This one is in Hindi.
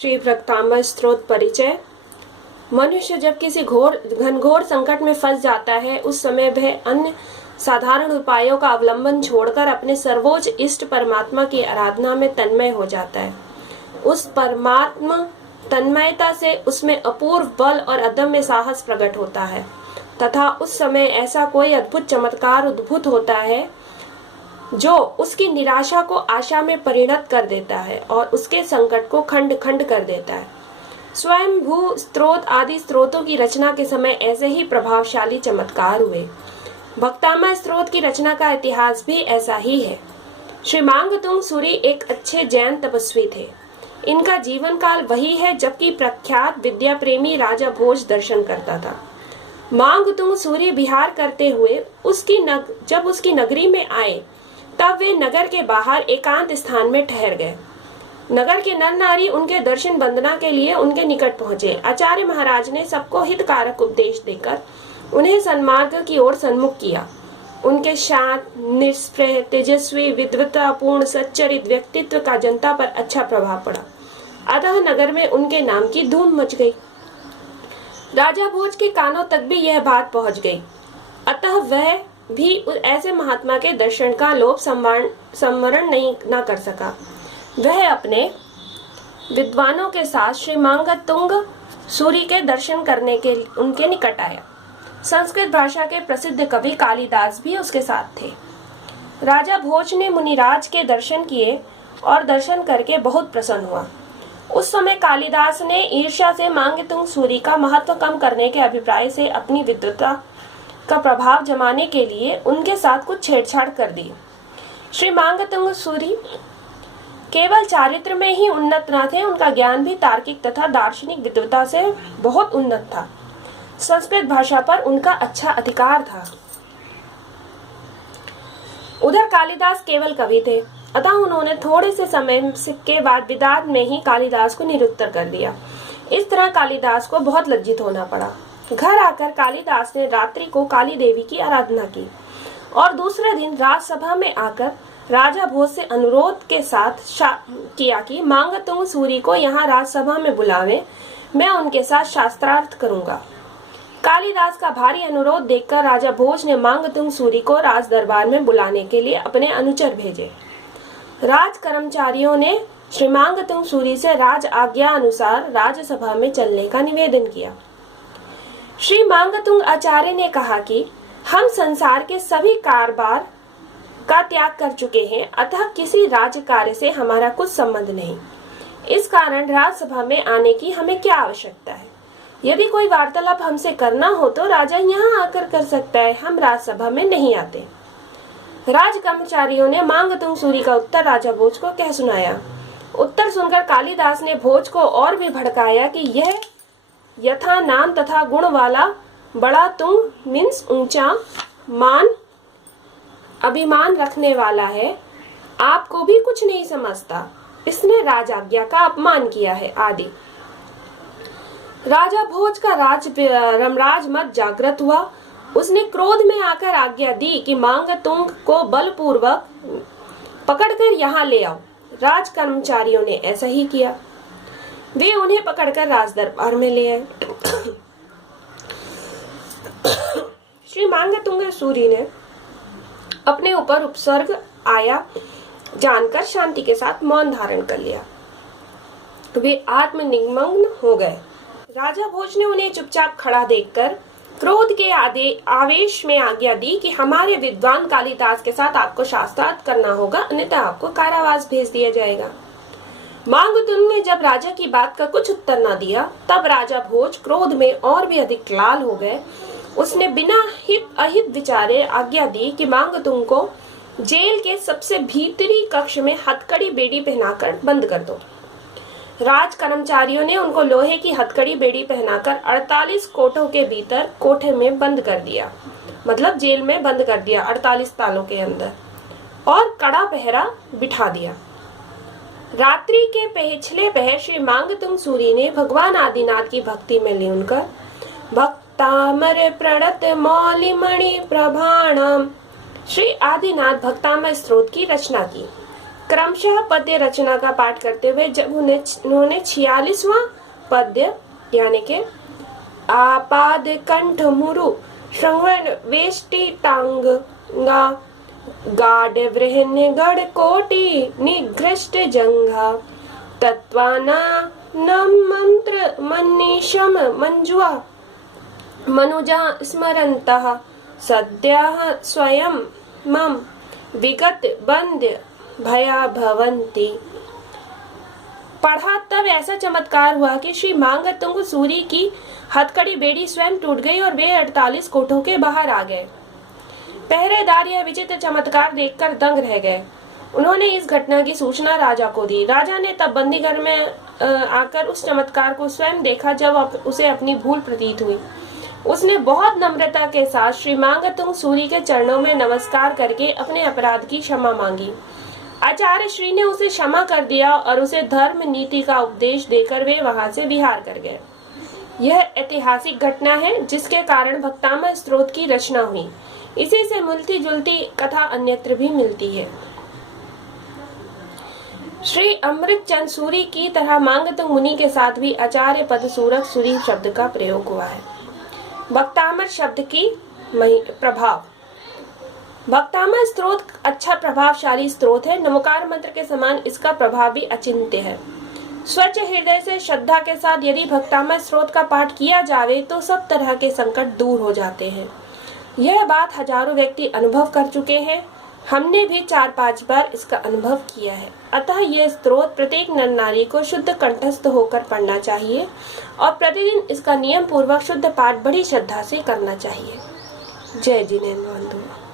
श्री भक्ताम्बर स्तोत्र परिचय। मनुष्य जब किसी घनघोर संकट में फंस जाता है, उस समय वह अन्य साधारण उपायों का अवलंबन छोड़कर अपने सर्वोच्च इष्ट परमात्मा की आराधना में तन्मय हो जाता है। उस परमात्मा तन्मयता से उसमें अपूर्व बल और अदम्य साहस प्रकट होता है तथा उस समय ऐसा कोई अद्भुत चमत्कार उद्भूत होता है जो उसकी निराशा को आशा में परिणत कर देता है और उसके संकट को खंड खंड कर देता है। स्वयं भू स्त्रोत आदि स्त्रोतों की रचना के समय ऐसे ही प्रभावशाली चमत्कार हुए। भक्ताम्बर स्तोत्र की रचना का इतिहास भी ऐसा ही है। श्री मांगतुंग सूरी एक अच्छे जैन तपस्वी थे। इनका जीवन काल वही है जबकि प्रख्यात विद्या प्रेमी राजा भोज दर्शन करता था। मांगतुंग सूरी विहार करते हुए जब उसकी नगरी में आए, तब वे नगर के बाहर एकांत स्थान में ठहर गए। नगर के नर नारी उनके दर्शन वंदना के लिए उनके निकट पहुंचे। आचार्य महाराज ने सबको हितकारक उपदेश देकर उन्हें सन्मार्ग की ओर सन्मुख किया। उनके शांत, निष्प्रह, तेजस्वी, विद्वतापूर्ण, सच्चरित व्यक्तित्व का जनता पर अच्छा प्रभाव पड़ा। अतः नगर में उनके नाम की धूम मच गई। राजा भोज के कानों तक भी यह बात पहुंच गई। अतः वह भी ऐसे महात्मा के दर्शन का लोभ संवरण न कर सका। वह अपने विद्वानों के साथ श्री मांगतुंग सूरी के दर्शन करने के उनके निकट आया। संस्कृत भाषा के प्रसिद्ध कवि कालिदास भी उसके साथ थे। राजा भोज ने मुनिराज के दर्शन किए और दर्शन करके बहुत प्रसन्न हुआ। उस समय कालिदास ने ईर्ष्या से मांगतुंग सूरी का महत्व कम करने के अभिप्राय से अपनी विद्वता का प्रभाव जमाने के लिए उनके साथ कुछ छेड़छाड़ कर दी। श्री मांगतुंग सूरी केवल चारित्र में ही उन्नत न थे, उनका ज्ञान भी तार्किक तथा दार्शनिक विद्वता से बहुत उन्नत था। संस्कृत भाषा पर उनका अच्छा अधिकार था। उधर कालिदास केवल कवि थे, अतः उन्होंने थोड़े से समय के बाद विदात में ही कालिदास को निरुत्तर कर दिया। इस तरह कालिदास को बहुत लज्जित होना पड़ा। घर आकर कालिदास ने रात्रि को काली देवी की आराधना की और दूसरे दिन राजसभा में आकर राजा भोज से अनुरोध के साथ किया कि मांगतुंग सूरी को यहाँ राजसभा में बुलावे, मैं उनके साथ शास्त्रार्थ करूंगा। कालिदास का भारी अनुरोध देखकर राजा भोज ने मांगतुंग सूरी को राज दरबार में बुलाने के लिए अपने अनुचर भेजे। राज कर्मचारियों ने श्री मांगतुंग सूरी से राज आज्ञा अनुसार राजसभा में चलने का निवेदन किया। श्री मांगतुंग आचार्य ने कहा कि हम संसार के सभी कारोबार का त्याग कर चुके हैं, अतः किसी राज्य कार्य से हमारा कुछ संबंध नहीं। इस कारण राजसभा में आने की हमें क्या आवश्यकता है। यदि कोई वार्तालाप हमसे करना हो तो राजा यहाँ आकर कर सकता है, हम राजसभा में नहीं आते। राज कर्मचारियों ने मांगतुंग सूरी का उत्तर राजा भोज को कह सुनाया। उत्तर सुनकर कालिदास ने भोज को और भी भड़काया कि यह यथा नाम तथा गुण वाला बड़ा तुंग मीन्स ऊंचा मान अभिमान रखने वाला है, आपको भी कुछ नहीं समझता, इसने राजाज्ञा का अपमान किया है आदि। राजा भोज का रमराज मत जागृत हुआ। उसने क्रोध में आकर आज्ञा दी कि मांगतुंग को बलपूर्वक पकड़कर यहाँ ले आओ। राज कर्मचारियों ने ऐसा ही किया। वे उन्हें पकड़कर राज दरबार में ले आए। श्री मांगतुंग सूरी ने अपने ऊपर उपसर्ग आया जानकर शांति के साथ मौन धारण कर लिया। वे आत्मनिमग्न हो गए। राजा भोज ने उन्हें चुपचाप खड़ा देखकर क्रोध के आवेश में आज्ञा दी कि हमारे विद्वान कालिदास के साथ आपको शास्त्रार्थ करना होगा, अन्यथा आपको कारावास भेज दिया जाएगा। मांगतुंग ने जब राजा की बात का कुछ उत्तर न दिया, तब राजा भोज क्रोध में और भी अधिक लाल हो गए। उसने बिना अहित विचारे आज्ञा दी कि मांगतुंग को जेल के सबसे भीतरी कक्ष में हथकड़ी बेड़ी पहनाकर बंद कर दो। राज कर्मचारियों ने उनको लोहे की हथकड़ी बेड़ी पहनाकर 48 कोठों के भीतर कोठे में बंद कर दिया, मतलब जेल में बंद कर दिया 48 तालों के अंदर, और कड़ा पहरा बिठा दिया। रात्रि के पिछले पहर श्री मांगतुंग सूरी ने भगवान आदिनाथ की भक्ति में लीनकर भक्तामर प्रणत मौलिमणि प्रभाणम श्री आदिनाथ भक्तामर स्तोत्र की रचना की। क्रमशः पद्य रचना का पाठ करते हुए जब उन्होंने 46वां पद्य यानी के आपाद कंठ मुरु श्रवण वेष्टि टांगा गाढ़ वृहन्य गढ़ कोटि निघृष्ट जंघा तत्वाना नम मंत्र मनीषम मंजुआ मनुजा स्मरन्तः सद्यः स्वयं मम विगत बंध्य भया भवंती। पढ़ा तब ऐसा चमत्कार हुआ कि श्री मांगतुंग सूरी की हथकड़ी बेड़ी स्वयं टूट गई और वे 48 कोठों के बाहर आ गए। पहरेदार यह विचित्र चमत्कार देखकर दंग रह गए। उन्होंने इस घटना की सूचना राजा को दी। राजा ने तब बंदीगढ़ में आकर उस चमत्कार को स्वयं देखा। जब उसे अपनी भूल प्रतीत हुई, उसने बहुत नम्रता के साथ श्री मांगतुंग सूरी के चरणों में नमस्कार करके अपने अपराध की क्षमा मांगी। आचार्य श्री ने उसे क्षमा कर दिया और उसे धर्म नीति का उपदेश देकर वे वहां से विहार कर गए। यह ऐतिहासिक घटना है जिसके कारण भक्तामह स्तोत्र की रचना हुई। इसी से मिलती जुलती कथा अन्यत्र भी मिलती है। श्री अमृत चंद सूरी की तरह मांगतुंग मुनि के साथ भी आचार्य पद सूरत सूरी शब्द का प्रयोग हुआ है। भक्तामर शब्द की प्रभाव। भक्तामर स्त्रोत अच्छा प्रभावशाली स्त्रोत है। नमोकार मंत्र के समान इसका प्रभाव भी अचिंत्य है। स्वच्छ हृदय से श्रद्धा के साथ यदि भक्तामर स्त्रोत का पाठ किया जावे तो सब तरह के संकट दूर हो जाते हैं। यह बात हजारों व्यक्ति अनुभव कर चुके हैं। हमने भी 4-5 बार इसका अनुभव किया है। अतः यह स्तोत्र प्रत्येक नर नारी को शुद्ध कंठस्थ होकर पढ़ना चाहिए और प्रतिदिन इसका नियम पूर्वक शुद्ध पाठ बड़ी श्रद्धा से करना चाहिए। जय जिनेन्द्र बंधु।